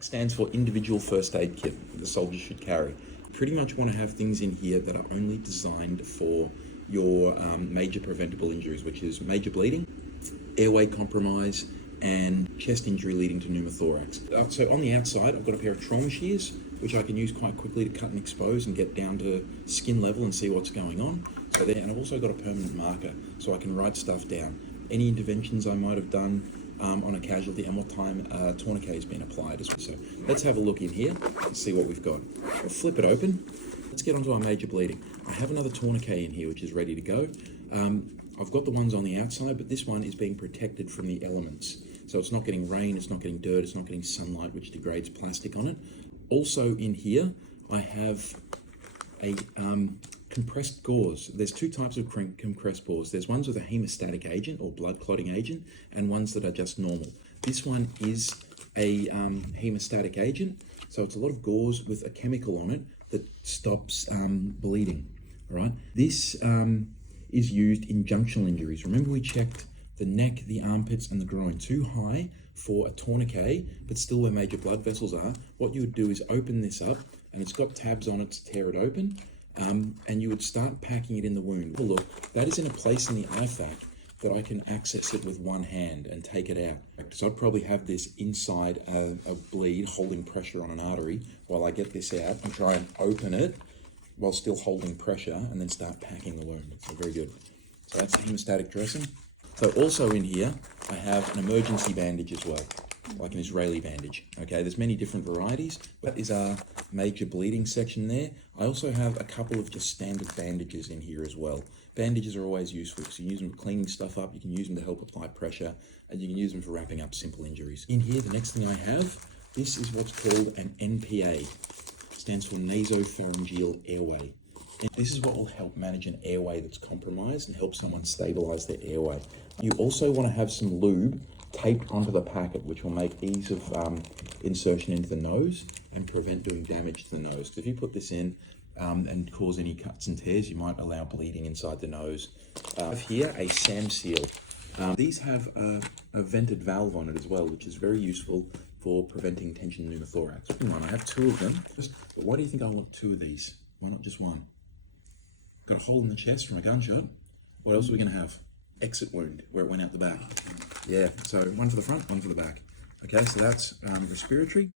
Stands for individual first aid kit that the soldier should carry. You pretty much want to have things in here that are only designed for your major preventable injuries, which is major bleeding, airway compromise, and chest injury leading to pneumothorax. So on the outside, I've got a pair of trauma shears, which I can use quite quickly to cut and expose and get down to skin level and see what's going on. So there, and I've also got a permanent marker, so I can write stuff down. Any interventions I might have done on a casualty and what time tourniquet has been applied. So let's have a look in here and see what we've got. I'll flip it open. Let's get onto our major bleeding. I have another tourniquet in here which is ready to go. I've got the ones on the outside, but this one is being protected from the elements. So it's not getting rain, it's not getting dirt, it's not getting sunlight, which degrades plastic on it. Also in here, I have a compressed gauze. There's two types of compressed gauze. There's ones with a hemostatic agent or blood clotting agent and ones that are just normal. This one is a hemostatic agent, so it's a lot of gauze with a chemical on it that stops bleeding, all right? This is used in junctional injuries. Remember we checked the neck, the armpits and the groin. Too high for a tourniquet, but still where major blood vessels are. What you would do is open this up, and it's got tabs on it to tear it open, and you would start packing it in the wound. Look, that is in a place in the IFAK that I can access it with one hand and take it out. So I'd probably have this inside a bleed, holding pressure on an artery while I get this out and try and open it while still holding pressure and then start packing the wound. So very good. So that's the hemostatic dressing. So also in here, I have an emergency bandage as well, like an Israeli bandage. Okay, there's many different varieties. That is our major bleeding section there. I also have a couple of just standard bandages in here as well. Bandages are always useful because you can use them for cleaning stuff up, you can use them to help apply pressure, and you can use them for wrapping up simple injuries. In here, the next thing I have, this is what's called an NPA. It stands for nasopharyngeal airway. And this is what will help manage an airway that's compromised and help someone stabilize their airway. You also want to have some lube taped onto the packet, which will make ease of insertion into the nose and prevent doing damage to the nose. So if you put this in and cause any cuts and tears, you might allow bleeding inside the nose. I have here a SAM seal. These have a vented valve on it as well, which is very useful for preventing tension pneumothorax. I have two of them. But why do you think I want two of these? Why not just one? Got a hole in the chest from a gunshot. What else are we going to have? Exit wound, where it went out the back. Yeah, so one for the front, one for the back. Okay, so that's respiratory.